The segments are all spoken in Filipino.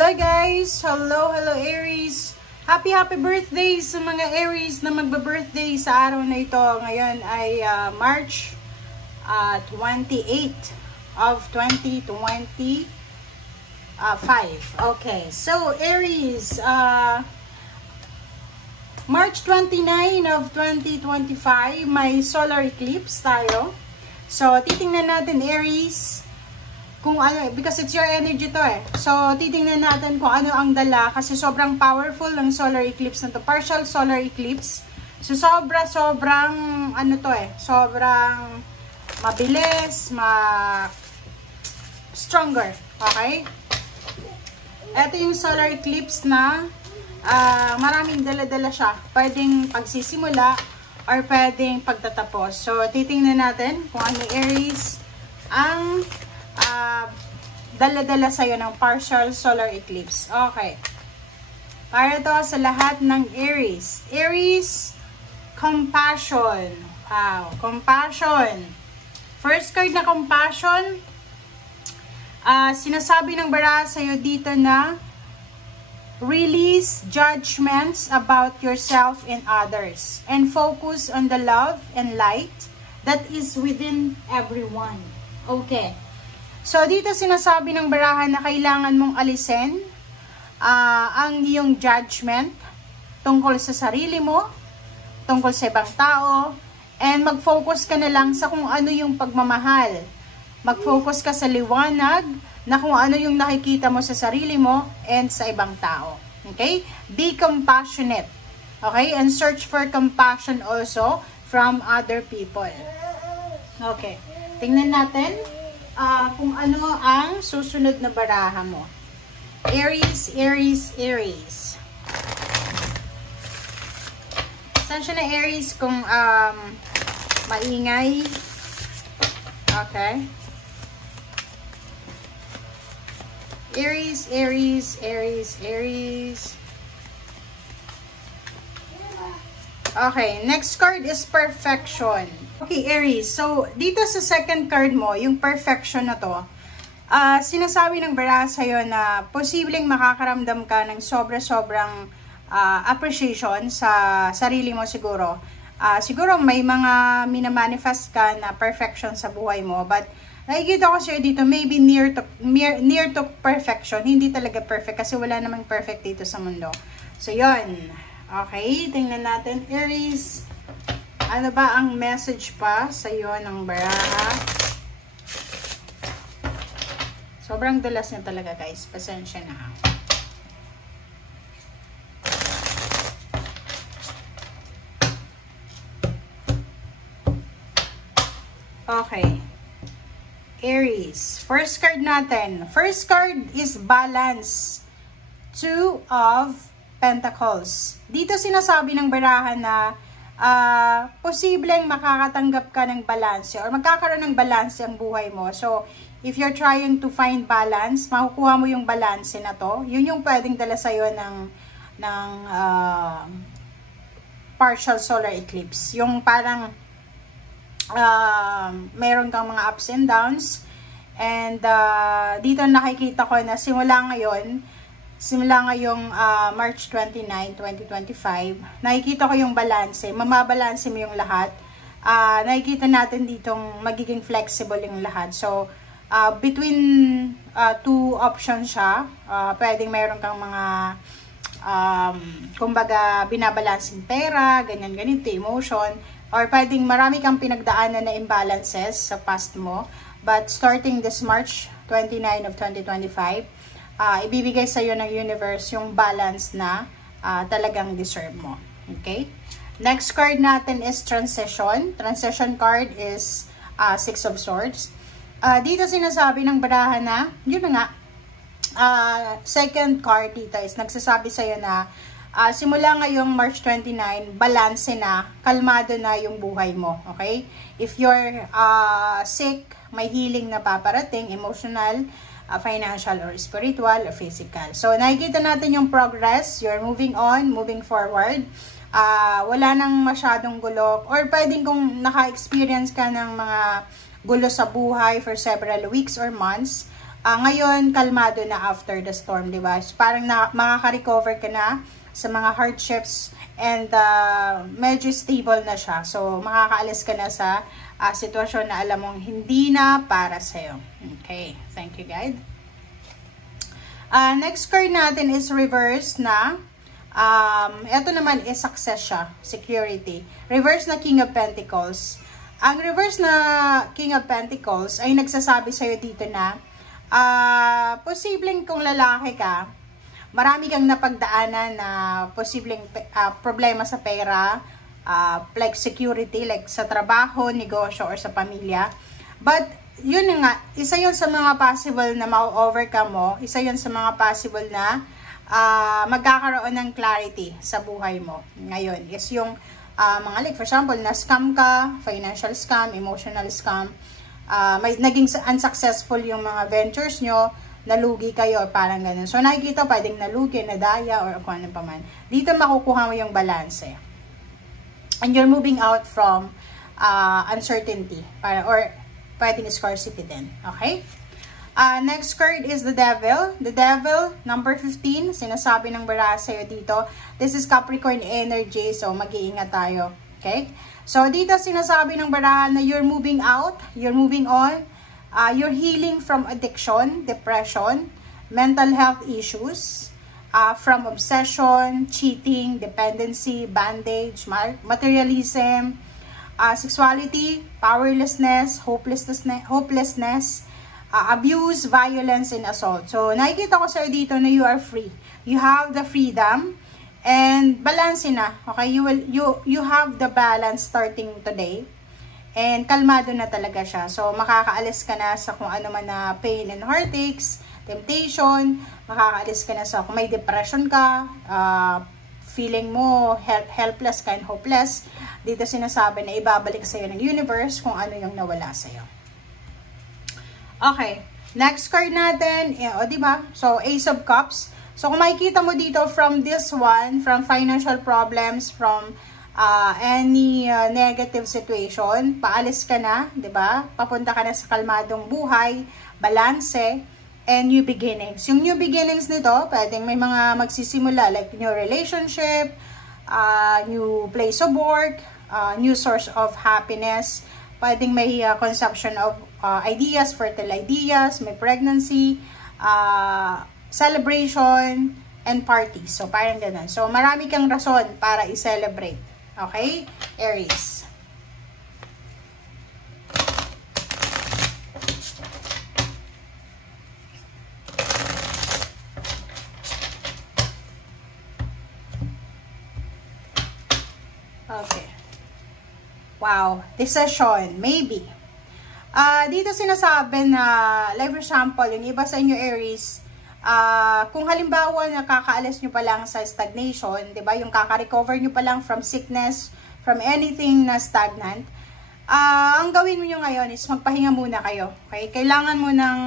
Hello guys! Hello Aries! Happy birthday sa mga Aries na magba-birthday sa araw na ito. Ngayon ay March 28 of 2025. Okay, so Aries, March 29 of 2025, may solar eclipse tayo. So, titingnan natin Aries, kung ano, because it's your energy to eh. So, titingnan natin kung ano ang dala kasi sobrang powerful ng solar eclipse na to. Partial solar eclipse. So, sobrang ano to eh. Sobrang mabilis, stronger. Okay? Ito yung solar eclipse na maraming dala-dala siya. Pwedeng pagsisimula or pwedeng pagtatapos. So, titingnan natin kung ano Aries ang dala-dala sa'yo ng partial solar eclipse. Okay. Para to sa lahat ng Aries. Aries, compassion. Wow, compassion. First card na compassion. Sinasabi ng baraha sa'yo dito na release judgments about yourself and others and focus on the love and light that is within everyone. Okay. So, dito sinasabi ng baraha na kailangan mong alisin ang iyong judgment tungkol sa sarili mo, tungkol sa ibang tao, and mag-focus ka na lang sa kung ano yung pagmamahal. Mag-focus ka sa liwanag na kung ano yung nakikita mo sa sarili mo and sa ibang tao. Okay? Be compassionate. Okay? And search for compassion also from other people. Okay. Tingnan natin kung ano ang susunod na baraha mo. Aries, Aries, Aries. Saan siya na Aries kung maingay? Okay. Aries, Aries, Aries, Aries. Okay, next card is perfection. Okay, Aries. So, dito sa second card mo, yung perfection na to, sinasabi ng baraha sa'yo na posibleng makakaramdam ka ng sobrang appreciation sa sarili mo siguro. Siguro may mga minamanifest ka na perfection sa buhay mo, but nakikita ko sa'yo dito, maybe near to perfection. Hindi talaga perfect kasi wala namang perfect dito sa mundo. So, yun. Okay, tingnan natin. Aries, ano ba ang message pa sa'yo ng baraha? Sobrang dulas niya talaga guys. Pasensya na ha. Okay. Aries. First card natin. First card is balance. Two of Pentacles. Dito sinasabi ng baraha na posibleng makakatanggap ka ng balance or magkakaroon ng balance ang buhay mo. So, if you're trying to find balance, makukuha mo yung balance na to. Yun yung pwedeng dala sa'yo ng partial solar eclipse. Yung parang meron kang mga ups and downs. And dito nakikita ko na simula ngayong March 29, 2025, nakikita ko yung balance. Mamabalanse mo yung lahat. Nakikita natin ditong magiging flexible yung lahat. So, between two options siya, pwedeng meron kang mga, kumbaga, binabalansing pera, ganyan-ganito, emotion, or pwedeng marami kang pinagdaanan na imbalances sa past mo. But starting this March 29 of 2025, ibibigay sa iyo ng universe yung balance na talagang deserve mo. Okay? Next card natin is transition. Transition card is Six of Swords. Dito sinasabi ng baraha na, yun na nga, second card dito is nagsasabi sa iyo na simula ngayong March 29, balance na, kalmado na yung buhay mo. Okay? If you're sick, may healing na paparating, emotional, financial or spiritual or physical. So, nakikita natin yung progress. You're moving on, moving forward. Wala nang masyadong gulo. Or pwedeng kung naka-experience ka ng mga gulo sa buhay for several weeks or months, Ngayon, kalmado na after the storm, di ba? So, parang makaka-recover ka na sa mga hardships and medyo stable na siya. So, makakaalis ka na sa sitwasyon na alam mong hindi na para sa'yo. Okay, thank you, guide. Next card natin is reverse na. Ito naman is success siya, security. Reverse na King of Pentacles. Ang reverse na King of Pentacles ay nagsasabi sa'yo dito na posibleng kung lalaki ka, marami kang napagdaanan na posibleng problema sa pera, like security, like sa trabaho, negosyo, or sa pamilya. But yun nga, isa yun sa mga possible na ma-overcome mo, isa yun sa mga possible na magkakaroon ng clarity sa buhay mo. Ngayon, is yung mga like, for example, na-scam ka, financial scam, emotional scam, may naging unsuccessful yung mga ventures nyo, nalugi kayo, parang ganun. So, nakikita, pwedeng nalugi, nadaya, or kung ano pa man. Dito makukuha mo yung balance. And you're moving out from uncertainty, or pwedeng scarcity din. Okay? Next card is the Devil. The Devil, number 15. Sinasabi ng baraha sa'yo dito. This is Capricorn energy. So, mag-iingat tayo. Okay? So, dito sinasabi ng baraha na you're moving out. You're moving on. You're healing from addiction, depression, mental health issues, from obsession, cheating, dependency, bandage, materialism, sexuality, powerlessness, hopelessness, abuse, violence, and assault. So, nakikita ko sa'yo dito na you are free. You have the freedom and balance na. Okay? You have the balance starting today. And kalmado na talaga siya. So, makakaalis ka na sa kung ano man na pain and heartaches, temptation, makakaalis ka na sa kung may depression ka, feeling mo helpless ka and hopeless. Dito sinasabi na ibabalik sa'yo ng universe kung ano yung nawala sa'yo. Okay, next card natin, diba? So, Ace of Cups. So, kung makikita mo dito from this one, from financial problems, from any negative situation, paalis ka na, diba? Papunta ka na sa kalmadong buhay, balanse, and new beginnings. Yung new beginnings nito, pwedeng may mga magsisimula, like new relationship, new place of work, new source of happiness, pwedeng may consumption of ideas, fertile ideas, may pregnancy, celebration, and parties. So, parang ganun. So, marami kang rason para i-celebrate. Okay? Aries. Okay. Wow. Decision. Maybe. Dito sinasabi na, like for example, yung iba sa inyo Aries, kung halimbawa nakakaalis nyo pa lang sa stagnation, diba? Yung kaka-recover nyo pa lang from sickness, from anything na stagnant, ang gawin nyo ngayon is magpahinga muna kayo. Okay? Kailangan mo ng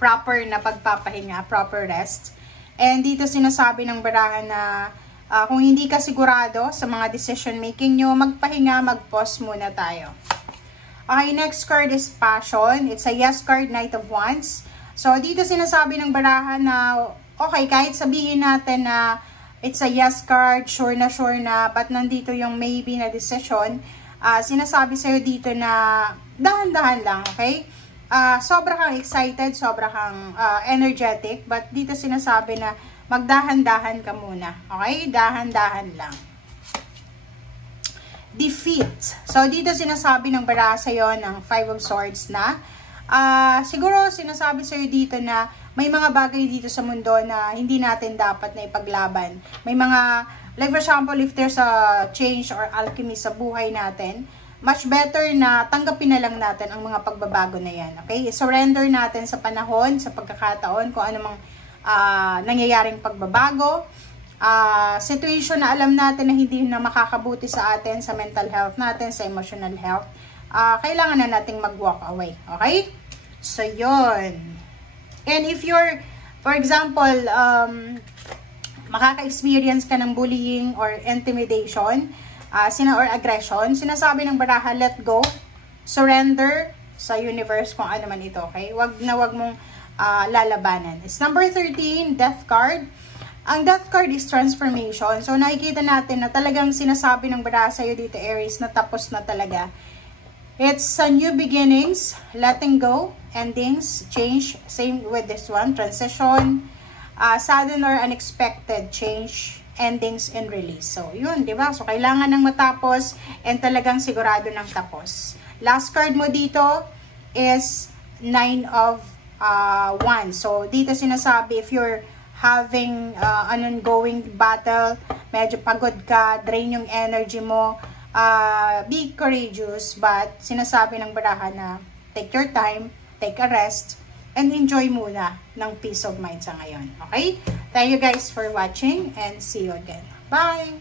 proper na pagpapahinga, proper rest. And dito sinasabi ng baraha na kung hindi ka sigurado sa mga decision making nyo, magpahinga, mag-pause muna tayo. Okay, next card is Passion. It's a yes card, Knight of Wands. So, dito sinasabi ng baraha na, okay, kahit sabihin natin na it's a yes card, sure na, but nandito yung maybe na decision, sinasabi sa'yo dito na dahan-dahan lang, okay? Sobra kang excited, sobra kang energetic, but dito sinasabi na magdahan-dahan ka muna, okay? Dahan-dahan lang. Defeat. So, dito sinasabi ng baraha sa'yo ng Five of Swords na siguro sinasabi sa'yo dito na may mga bagay dito sa mundo na hindi natin dapat na ipaglaban. May mga, like for example, if there's a change or alchemy sa buhay natin, much better na tanggapin na lang natin ang mga pagbabago na yan. Okay? Surrender natin sa panahon, sa pagkakataon, kung anumang nangyayaring pagbabago. Situation na alam natin na hindi na makakabuti sa atin, sa mental health natin, sa emotional health, kailangan na nating mag-walk away. Okay? So, yun. And if you're, for example, makaka-experience ka ng bullying or intimidation, or aggression, sinasabi ng baraha, let go, surrender, sa universe kung ano man ito, okay? Wag mong lalabanan. It's number 13, Death card. Ang Death card is transformation. So, nakikita natin na talagang sinasabi ng baraha sa'yo dito, Aries, na tapos na talaga. It's a new beginnings, letting go, endings, change. Same with this one, transition, sudden or unexpected change, endings, and release. So, yun, di ba? So, kailangan ng matapos and talagang sigurado ng tapos. Last card mo dito is 9 of Wands. So, dito sinasabi, if you're having an ongoing battle, medyo pagod ka, drain yung energy mo, be courageous, but sinasabi ng baraha na take your time, take a rest, and enjoy muna ng peace of mind sa ngayon. Okay? Thank you guys for watching and see you again. Bye!